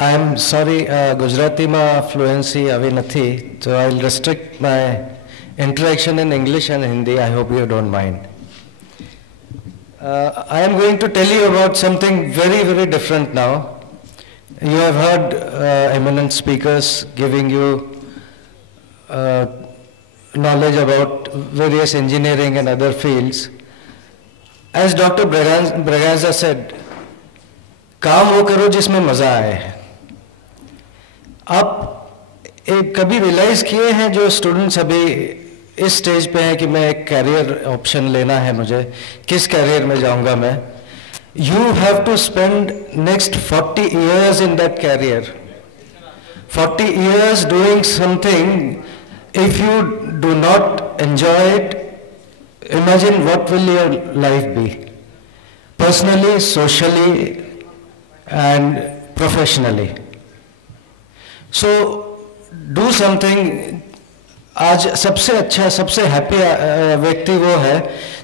I am sorry, Gujarati ma fluency avi nathi, so I'll restrict my interaction in English and Hindi. I hope you don't mind. I am going to tell you about something very, very different now. You have heard eminent speakers giving you knowledge about various engineering and other fields. As Dr. Braganza said, काम वो करो जिसमें मजा आए. आप एक कभी realise किए हैं जो स्टूडेंट्स अभी इस स्टेज पे हैं कि मैं एक कैरियर ऑप्शन लेना है, मुझे किस कैरियर में जाऊंगा मैं. You have to spend next 40 years in that career. 40 years doing something. If you do not enjoy it, imagine what will your life be, personally, socially, and professionally. So do something. आज सबसे अच्छा, सबसे happy व्यक्ति वो है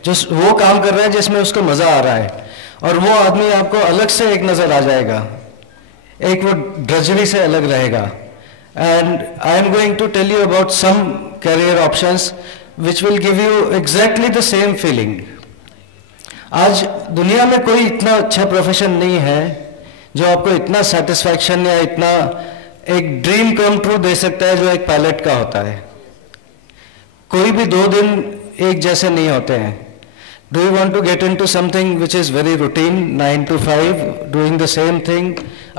जो वो काम कर रहा है जिसमें उसको मजा आ रहा है, और वो आदमी आपको अलग से एक नजर आ जाएगा, एक वो ड्रजरी से अलग रहेगा. And I am going to tell you about some career options which will give you exactly the same feeling. आज दुनिया में कोई इतना अच्छा प्रोफेशन नहीं है जो आपको इतना सेटिस्फैक्शन या इतना एक ड्रीम कम ट्रू दे सकता है जो एक पायलट का होता है. कोई भी 2 दिन एक जैसे नहीं होते हैं. Do you want to get into something which is very routine, 9 to 5, doing the same thing,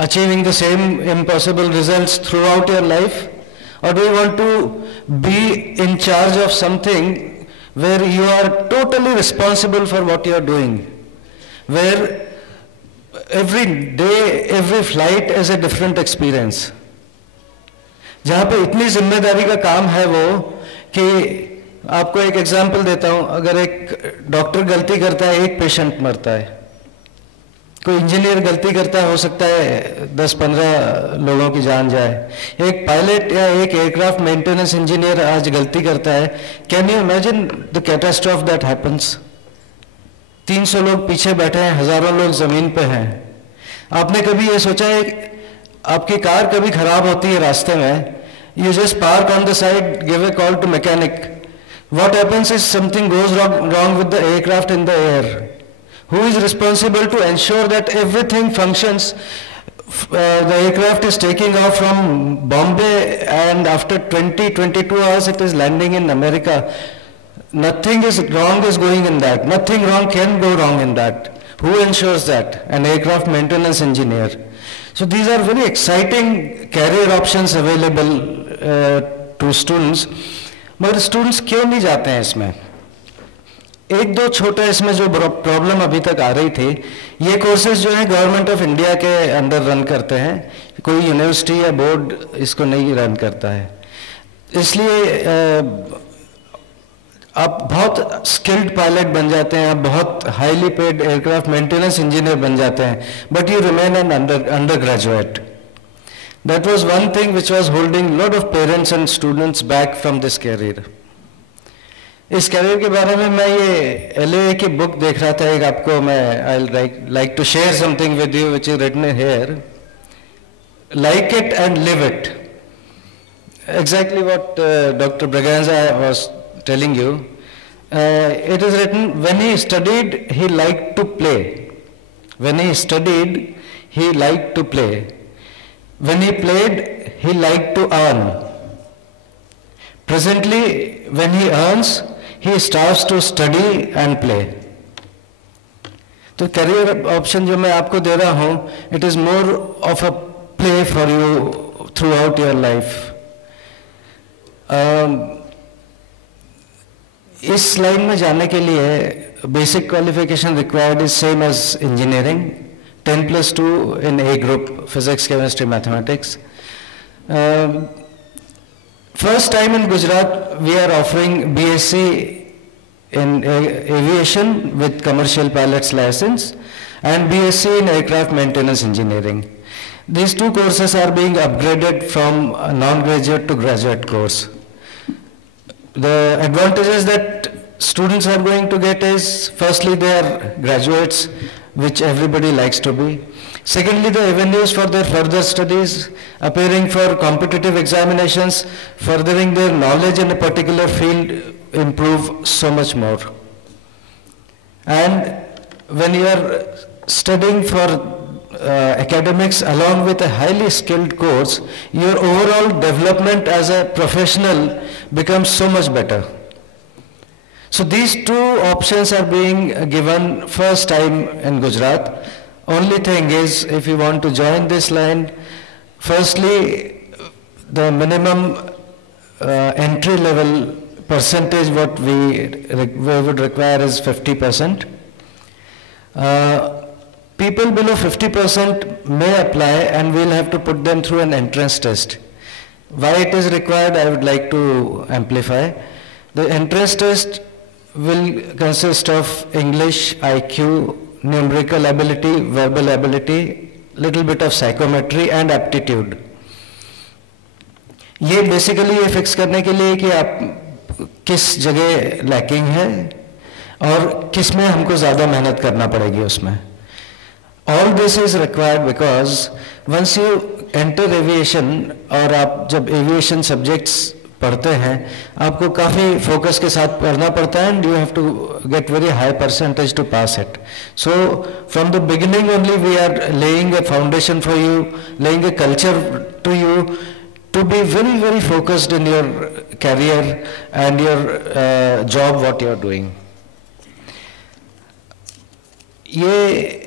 achieving the same impossible results throughout your life? Or do you want to be in charge of something where you are totally responsible for what you are doing, where every day, every flight is a different experience, जहाँ पे इतनी जिम्मेदारी का काम है वो कि आपको एक एग्जांपल देता हूँ. अगर एक डॉक्टर गलती करता है, एक पेशेंट मरता है. कोई इंजीनियर गलती करता है, हो सकता है 10-15 लोगों की जान जाए. एक पायलट या एक एयरक्राफ्ट मेंटेनेंस इंजीनियर आज गलती करता है. Can you imagine the catastrophe that happens? 300 लोग पीछे बैठे हैं, हजारों लोग जमीन पे हैं. आपने कभी ये सोचा है आपकी कार कभी खराब होती है रास्ते में, you just park on the side, give a call to mechanic. What happens is something goes wrong with the aircraft in the air. Who is responsible to ensure that everything functions? The aircraft is taking off from Bombay and after 20-22 hours it is landing in America. Nothing is wrong is going in that. Nothing wrong can go wrong in that. Who ensures that? An aircraft maintenance engineer. So these are very exciting career options available to students. मगर students क्यों नहीं जाते हैं इसमें? एक दो छोटे इसमें जो प्रॉब्लम अभी तक आ रही थी, ये कोर्सेज जो है गवर्नमेंट ऑफ इंडिया के अंडर रन करते हैं, कोई यूनिवर्सिटी या बोर्ड इसको नहीं रन करता है. इसलिए आप बहुत स्किल्ड पायलट बन जाते हैं, आप बहुत highly paid aircraft maintenance engineer बन जाते हैं, but you remain an under graduate. That was one thing which was holding lot of parents and students back from this career. इस कैरियर के बारे में मैं ये LA की बुक देख रहा था, एक आपको मैं I like to share something with you which is written here. Like it and live it. Exactly what doctor Braganza was telling you. It is written, when he studied he liked to play. When he studied he liked to play. When he played he liked to earn. Presently, when he earns, he starts to study and play. तो career option जो मैं आपको दे रहा हूँ, it is more of a play for you throughout your life. इस line में जाने के लिए basic qualification required is same as engineering, 10+2 in A group, physics, chemistry, mathematics. First time in Gujarat, we are offering BSc in aviation with commercial pilot's license and BSc in aircraft maintenance engineering. These two courses are being upgraded from a non-graduate to graduate course. The advantages that students are going to get is, firstly, they are graduates, which everybody likes to be. Secondly, the avenues for their further studies, appearing for competitive examinations, furthering their knowledge in a particular field improve so much more. And when you are studying for academics along with a highly skilled course, your overall development as a professional becomes so much better. So these two options are being given first time in Gujarat. Only thing is, if you want to join this line, firstly, the minimum entry level percentage what we would require is 50%. People below 50% may apply, and we'll have to put them through an entrance test. Why it is required, I would like to amplify. The entrance test will consist of English, IQ, numerical ability, verbal ability, little bit of psychometry and aptitude. ये basically ये fix करने के लिए कि आप किस जगह lacking है और किस में हमको ज़्यादा मेहनत करना पड़ेगी उसमें. All this is required because once you enter aviation और आप जब aviation subjects पढ़ते हैं, आपको काफ़ी फोकस के साथ पढ़ना पड़ता है, and you have to get very high percentage to pass it. So from the beginning only we are laying a foundation for you, laying a culture to you to be very, very focused in your career and your job what you are doing. ये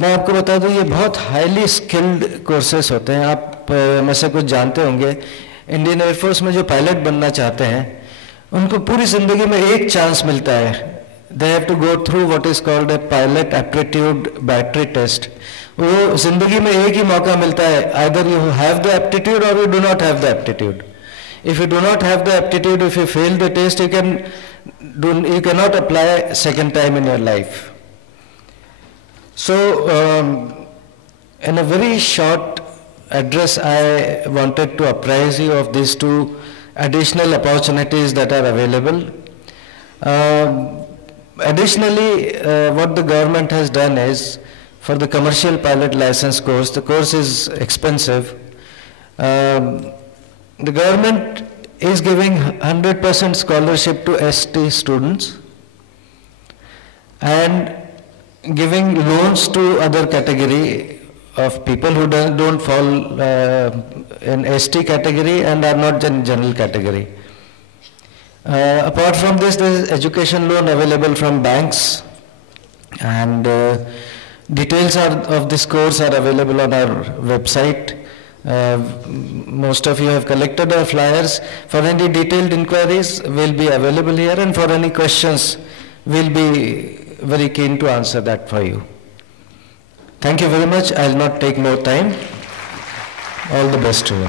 मैं आपको बता दूं, ये बहुत highly skilled courses होते हैं. आप में से कुछ जानते होंगे, इंडियन एयरफोर्स में जो पायलट बनना चाहते हैं उनको पूरी ज़िंदगी में एक चांस मिलता है. They have to go through what is called a pilot aptitude battery test. वो ज़िंदगी में एक ही मौका मिलता है, either you have the aptitude और you do not have the aptitude. If you do not have the aptitude, if you fail the test, you can not apply second time in your life. So, in a very short address, I wanted to apprise you of these two additional opportunities that are available. Additionally, what the government has done is, for the commercial pilot license course, the course is expensive. The government is giving 100% scholarship to ST students and giving loans to other category of people who don't fall in ST category and are not in general category. Apart from this, there is education loan available from banks, and details of this course are available on our website. Most of you have collected our flyers. For any detailed inquiries, will be available here, and for any questions, we'll be very keen to answer that for you. Thank you very much. I'll not take more time. All the best to you.